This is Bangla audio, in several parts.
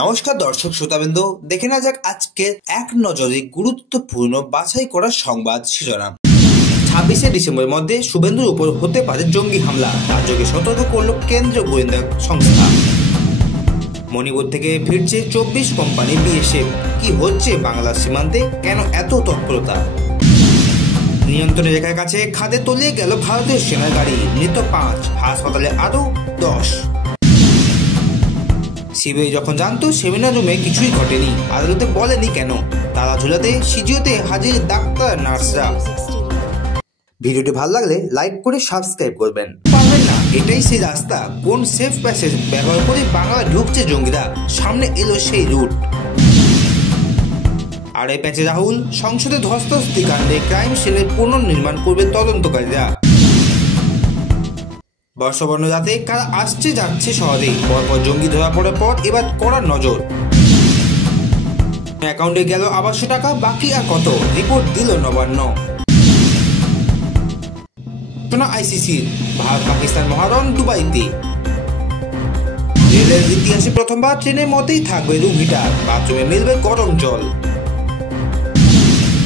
নমস্কার দর্শক শ্রোতাবৃন্দ, দেখে না যাক আজকে এক নজরে গুরুত্বপূর্ণ বাছাই করা সংবাদ শিরোনাম। 26শে ডিসেম্বরের মধ্যে শুভেন্দুর উপর হতে পারে জঙ্গি হামলা, রাজ্যকে সতর্ক করল কেন্দ্রীয় গোয়েন্দা সংস্থা। মণিপুর থেকে ফিরছে 24 কোম্পানি বিএসএফ। কি হচ্ছে বাংলার সীমান্তে, কেন এত তৎপরতা? নিয়ন্ত্রণ রেখার কাছে খাদে তলিয়ে গেল ভারতীয় সেনার গাড়ি, মৃত 5, হাসপাতালে আরো 10। সিবিআই যখন জানতো সেমিনার রুমে কিছুই ঘটেনি, আদালতে বলেনি কেন? তারা ঝুলাতে সিজিওতে হাজির ডাক্তার নার্সরা। ভিডিওটি ভালো লাগলে লাইক করে সাবস্ক্রাইব করবেন। পারবেন না, এটাই সেই রাস্তা। কোন সেফ প্যাসেজ ব্যবহার করে বাংলা ঢুকছে জঙ্গিরা? সামনে এলো সেই রুট। আর এই প্যাচে রাহুল, সংসদে ধস্তাধস্তি কাণ্ডে ক্রাইম সিনের পুনর্নির্মাণ করবে তদন্তকারীরা। বর্ষবর্ণ রাতে কারা আসছে যাচ্ছে শহরে, পরপর জঙ্গি ধরা পড়ার পর এবার কড়া নজর। অ্যাকাউন্টে গেল 800 টাকা, বাকি আর কত? রিপোর্ট দিল নবান্ন। আইসিসির ভারত পাকিস্তান মহারণ দুবাইতে। রেলের ইতিহাসে প্রথমবার ট্রেনের মতেই থাকবে রুম হিটার, বাথরুমে মিলবে গরম জল।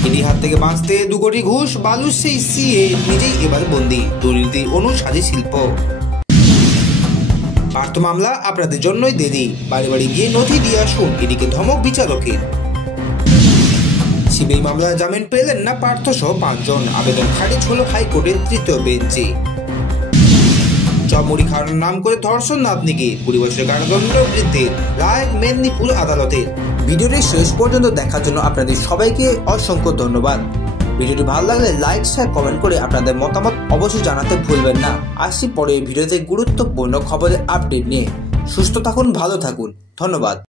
ইডি হাত থেকে বাঁচতে 2 কোটি ঘুষ, বালুর সেই সিএ নিজেই এবার বন্দী। দুর্নীতি অনুসারী শিল্প। পার্থ মামলা আপনাদের জন্যই দেরি, বাড়ি বাড়ি গিয়ে নথি দিয়ে আসুন, এদিকে ধমক বিচারকের। সিবিআই মামলায় জামিন পেলেন না পার্থ সহ 5 জন, আবেদন খারিজ হলো হাইকোর্টের 3য় বেঞ্চে। চমুড়ি খাওয়ানোর নাম করে ধর্ষণ নাতনিকে 20 বছরের কারাদণ্ড বৃদ্ধির রায় মেদিনীপুর আদালতের। ভিডিওটি শেষ পর্যন্ত দেখার জন্য আপনাদের সবাইকে অসংখ্য ধন্যবাদ। ভিডিওটি ভালো লাগলে লাইক, শেয়ার, কমেন্ট করে আপনাদের মতামত অবশ্যই জানাতে ভুলবেন না। আসছি পরে ভিডিওতে গুরুত্বপূর্ণ খবরের আপডেট নিয়ে। সুস্থ থাকুন, ভালো থাকুন, ধন্যবাদ।